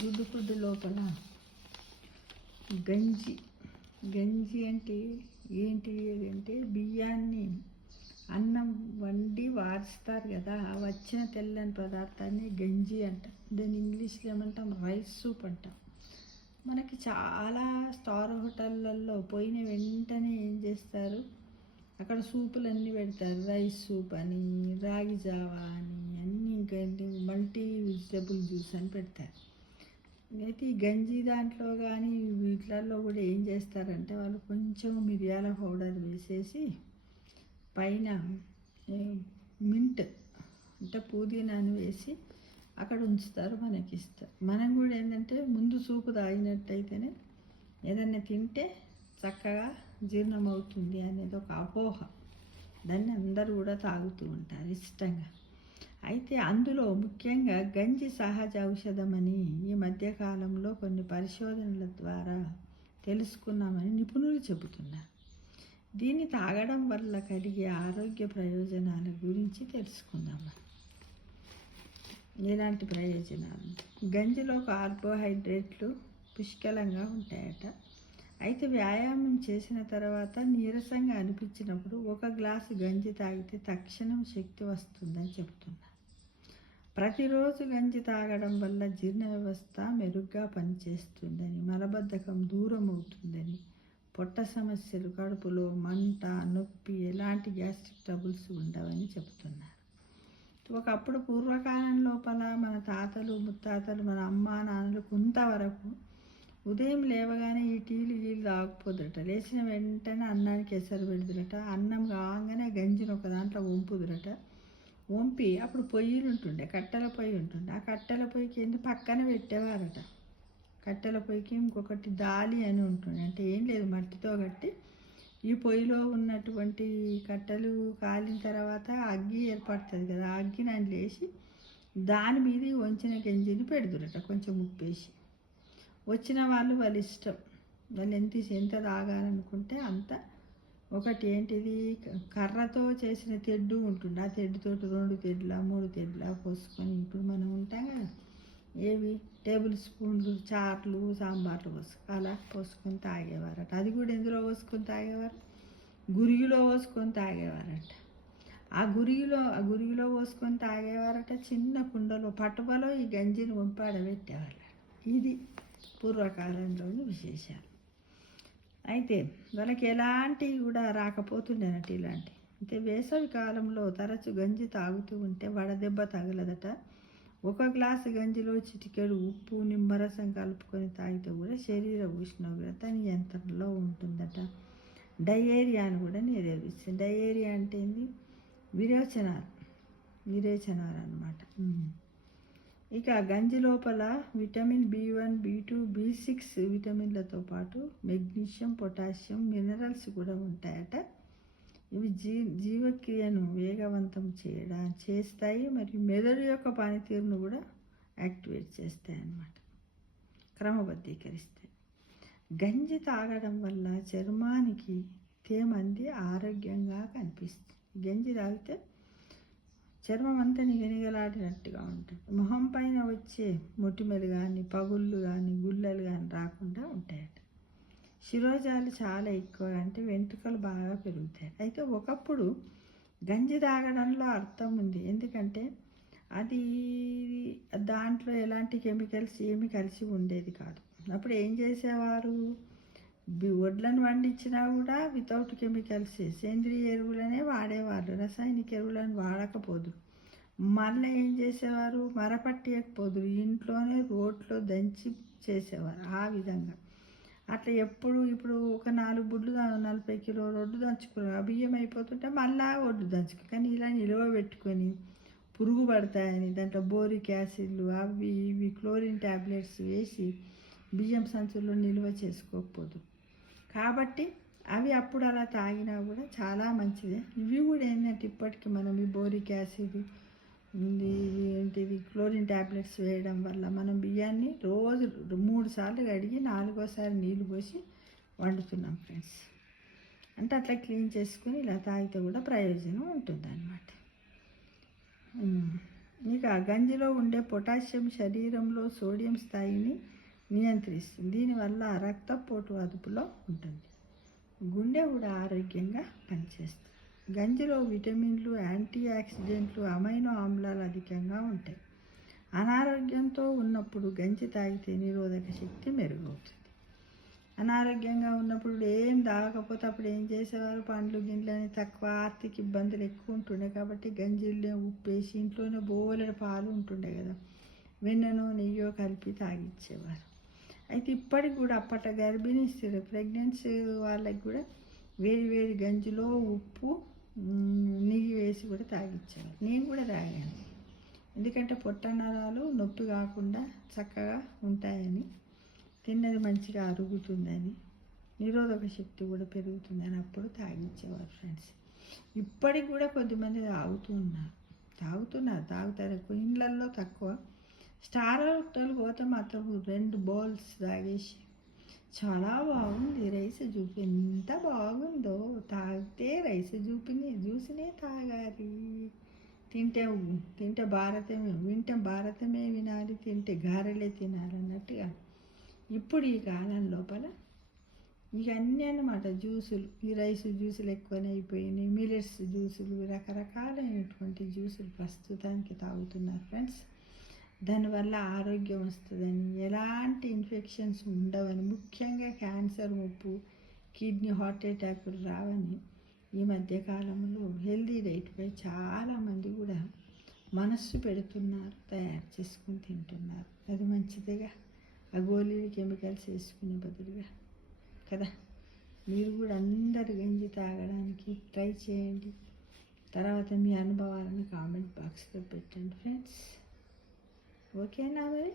గుడ్డు లోపల గంజి గంజి అంటే ఏంటి అంటే బియ్యాన్ని అన్నం వండి వారుస్తారు కదా, ఆ వచ్చిన తెల్లని పదార్థాన్ని గంజి అంటాం. దాన్ని ఇంగ్లీష్లో ఏమంటాం, రైస్ సూప్ అంటాం. మనకి చాలా స్టార్ హోటళ్ళల్లో పోయిన వెంటనే ఏం చేస్తారు, అక్కడ సూపులన్నీ పెడతారు. రైస్ సూప్ అని, రాగి జావా అని, అన్నీ ఇంకా మల్టీ వెజిటబుల్ జ్యూస్ అని పెడతారు. అయితే ఈ గంజి దాంట్లో కానీ వీటిలలో కూడా ఏం చేస్తారంటే వాళ్ళు కొంచెం మిరియాల పౌడర్ వేసేసి పైన మింట్ అంటే పుదీనాను వేసి అక్కడ ఉంచుతారు, మనకి ఇస్తారు. మనం కూడా ఏంటంటే ముందు సూపు తాగినట్టయితేనే ఏదన్నా తింటే చక్కగా జీర్ణం అవుతుంది అనేది ఒక అపోహ. దాన్ని అందరూ కూడా తాగుతూ ఉంటారు ఇష్టంగా. అయితే అందులో ముఖ్యంగా గంజి సహజ ఔషధమని ఈ మధ్యకాలంలో కొన్ని పరిశోధనల ద్వారా తెలుసుకున్నామని నిపుణులు చెబుతున్నారు. దీన్ని తాగడం వల్ల కలిగే ఆరోగ్య ప్రయోజనాల గురించి తెలుసుకుందాం. ఎలాంటి ప్రయోజనాలు? గంజిలో కార్బోహైడ్రేట్లు పుష్కలంగా ఉంటాయట. అయితే వ్యాయామం చేసిన తర్వాత నీరసంగా అనిపించినప్పుడు 1 గ్లాసు గంజి తాగితే తక్షణం శక్తి వస్తుందని చెబుతున్నారు. ప్రతిరోజు గంజి తాగడం వల్ల జీర్ణ వ్యవస్థ మెరుగ్గా పనిచేస్తుందని, మలబద్ధకం దూరం అవుతుందని, పొట్ట సమస్యలు, కడుపులో మంట, నొప్పి, ఎలాంటి గ్యాస్ట్రిక్ ట్రబుల్స్ ఉండవని చెబుతున్నారు. ఒకప్పుడు పూర్వకాలం లోపల మన తాతలు ముత్తాతలు, మన అమ్మా నాన్నలు కొంతవరకు ఉదయం లేవగానే ఈ టీలు తాగకపోదురట. లేచిన వెంటనే అన్నానికి ఎసరు పెడుతురట. అన్నం కాగానే గంజిని ఒక దాంట్లో వంపుదురట. వంపి అప్పుడు పొయ్యిలు ఉంటుండే, కట్టెల పొయ్యి ఉంటుండే. ఆ కట్టెల పొయ్యికి పక్కన పెట్టేవారట. కట్టెల పొయ్యికి ఇంకొకటి దాలి అని ఉంటుంది, అంటే ఏం లేదు, మట్టితో కట్టి ఈ పొయ్యిలో ఉన్నటువంటి కట్టెలు కాలిన తర్వాత అగ్గి ఏర్పడుతుంది కదా, ఆ అగ్గిని లేచి దాని మీద వంచిన గంజిని పెడుతురట, కొంచెం ఉప్పేసి. వచ్చిన వాళ్ళు వాళ్ళ ఇష్టం, వాళ్ళు ఎంత తాగాలనుకుంటే అంత. ఒకటి ఏంటిది, కర్రతో చేసిన తెడ్డు ఉంటుంది, ఆ తెడ్డుతోటి 2 తెడ్ల 3 తెడ్ల పోసుకొని, ఇప్పుడు మనం ఉంటాం కదా ఏవి టేబుల్ స్పూన్లు చార్లు సాంబార్లు అలా పోసుకొని తాగేవారట. అది కూడా ఎందులో పోసుకొని తాగేవారు, గురిగిలో పోసుకొని తాగేవారట. ఆ గురిగిలో పోసుకొని తాగేవారట. చిన్న కుండలో పటువలో ఈ గంజిని వంపాడబెట్టేవారట. ఇది పూర్వకాలంలోని విశేషాలు. అయితే వాళ్ళకి ఎలాంటివి కూడా రాకపోతుండేనట ఇలాంటివి. అయితే వేసవి కాలంలో తరచు గంజి తాగుతూ ఉంటే వడదెబ్బ తగలదట. 1 గ్లాసు గంజిలో చిటికెడు ఉప్పు, నిమ్మరసం కలుపుకొని తాగితే కూడా శరీర ఉష్ణోగ్రత నియంత్రణలో ఉంటుందట. డయేరియాను కూడా నిరోధిస్తుంది. డయేరియా అంటే ఏంది, విరేచనాలు అన్నమాట. ఇక గంజి లోపల విటమిన్ B1, B2, B6 విటమిన్లతో పాటు మెగ్నీషియం, పొటాషియం, మినరల్స్ కూడా ఉంటాయట. ఇవి జీవక్రియను వేగవంతం చేస్తాయి మరియు మెదడు యొక్క పనితీరును కూడా యాక్టివేట్ చేస్తాయి అన్నమాట, క్రమబద్ధీకరిస్తాయి. గంజి తాగడం వల్ల చర్మానికి తేమంది ఆరోగ్యంగా కనిపిస్తుంది. గంజి తాగితే చర్మం అంతా నిగనిగలాడినట్టుగా ఉంటుంది. మొహం పైన వచ్చే మొటిమలు కానీ, పగుళ్ళు కానీ, గుల్లలు కానీ రాకుండా ఉంటాయట. శిరోజాలు చాలా ఎక్కువ, అంటే వెంట్రుకలు బాగా పెరుగుతాయి. అయితే ఒకప్పుడు గంజి తాగడంలో అర్థం ఉంది, ఎందుకంటే అది దాంట్లో ఎలాంటి కెమికల్స్ ఏమి కలిసి ఉండేది కాదు. అప్పుడు ఏం చేసేవారు, వడ్లను పండించినా కూడా వితౌట్ కెమికల్స్, సేంద్రియ ఎరువులనే వాడేవాళ్ళు, రసాయనిక ఎరువులను వాడకపోదురు. మళ్ళీ ఏం చేసేవారు, మరపట్టేయకపోదురు, ఇంట్లోనే రోట్లో దంచి చేసేవారు. ఆ విధంగా అట్లా ఇప్పుడు ఒక 4 బుడ్లు 40 కిలో రొడ్డు దంచుకున్నారు, ఆ బియ్యం అయిపోతుంటే మళ్ళీ ఒడ్డు దంచుకు. కానీ ఇలా నిల్వ పెట్టుకొని పురుగు పడతాయని దాంట్లో బోరిక్ యాసిడ్లు అవి ఇవి క్లోరిన్ ట్యాబ్లెట్స్ వేసి బియ్యం సంచుల్లో నిల్వ చేసుకోకపోదు. కాబట్టి అవి అప్పుడు అలా తాగినా కూడా చాలా మంచిదే. ఇవి కూడా ఏంటంటే ఇప్పటికీ మనం ఈ బోరిక్ యాసిడ్ ఏంటిది క్లోరిన్ ట్యాబ్లెట్స్ వేయడం వల్ల మనం బియ్యాన్ని రోజు 3 సార్లు కడిగి 4వసారి నీళ్ళు పోసి వండుతున్నాం ఫ్రెండ్స్. అంటే అట్లా క్లీన్ చేసుకుని ఇలా తాగితే కూడా ప్రయోజనం ఉంటుంది అన్నమాట. ఇక గంజిలో ఉండే పొటాషియం శరీరంలో సోడియం స్థాయిని నియంత్రిస్తుంది. దీనివల్ల రక్తపోటు అదుపులో ఉంటుంది. గుండె కూడా ఆరోగ్యంగా పనిచేస్తుంది. గంజిలో విటమిన్లు, యాంటీ ఆక్సిడెంట్లు, అమైనో ఆమ్లాలు అధికంగా ఉంటాయి. అనారోగ్యంతో ఉన్నప్పుడు గంజి తాగితే నిరోధక శక్తి మెరుగవుతుంది. అనారోగ్యంగా ఉన్నప్పుడు ఏం తాగకపోతే అప్పుడు ఏం చేసేవారు, పండ్లు గిండ్లని తక్కువ, ఆర్థిక ఇబ్బందులు ఎక్కువ ఉంటుండే కాబట్టి గంజిలో ఉప్పేసి ఇంట్లోనే బోలెడు పాలు ఉంటుండే కదా, వెన్ననో నెయ్యో కలిపి తాగిచ్చేవారు. అయితే ఇప్పటికి కూడా అప్పట గర్భిణీ స్త్రీలు, ప్రెగ్నెన్సీ వాళ్ళకి కూడా వేడి వేడి గంజిలో ఉప్పు నెయ్యి వేసి కూడా తాగిచ్చేవారు. నేను కూడా తాగాను, ఎందుకంటే పొట్ట నరాలు నొప్పి కాకుండా చక్కగా ఉంటాయని, తిన్నది మంచిగా అరుగుతుందని, నిరోధక శక్తి కూడా పెరుగుతుందని అప్పుడు తాగించేవారు ఫ్రెండ్స్. ఇప్పటికి కూడా కొద్దిమంది తాగుతారు. ఇళ్ళల్లో తక్కువ. స్టార్ హోటల్ పోతే మాత్రం 2 బౌల్స్ తాగేసి చాలా బాగుంది రైస్ చూపి, ఎంత బాగుందో, తాగితే రైస్ జ్యూస్నే తాగాలి, తింటే భారతమే, వింటే భారతమే వినాలి, తింటే గారెలే తినాలన్నట్టుగా ఇప్పుడు ఈ కాలం లోపల ఇక అన్నీ అన్నమాట. జ్యూసులు, ఈ రైస్ జ్యూసులు ఎక్కువనే అయిపోయినాయి. మిల్లెట్స్ జ్యూసులు, రకరకాలైనటువంటి జ్యూసులు ప్రస్తుతానికి తాగుతున్నారు ఫ్రెండ్స్. దానివల్ల ఆరోగ్యం వస్తుందని, ఎలాంటి ఇన్ఫెక్షన్స్ ఉండవని, ముఖ్యంగా క్యాన్సర్ ముప్పు, కిడ్నీ, హార్ట్ అటాకులు రావని ఈ మధ్యకాలంలో హెల్దీ డైట్పై చాలామంది కూడా మనస్సు పెడుతున్నారు, తయారు చేసుకుని తింటున్నారు. అది మంచిదిగా, ఆ గోళీలు కెమికల్స్ వేసుకునే బదులుగా కదా. మీరు కూడా అందరు గంజి తాగడానికి ట్రై చేయండి. తర్వాత మీ అనుభవాలను కామెంట్ బాక్స్లో పెట్టండి ఫ్రెండ్స్. ఓకేనా మరి?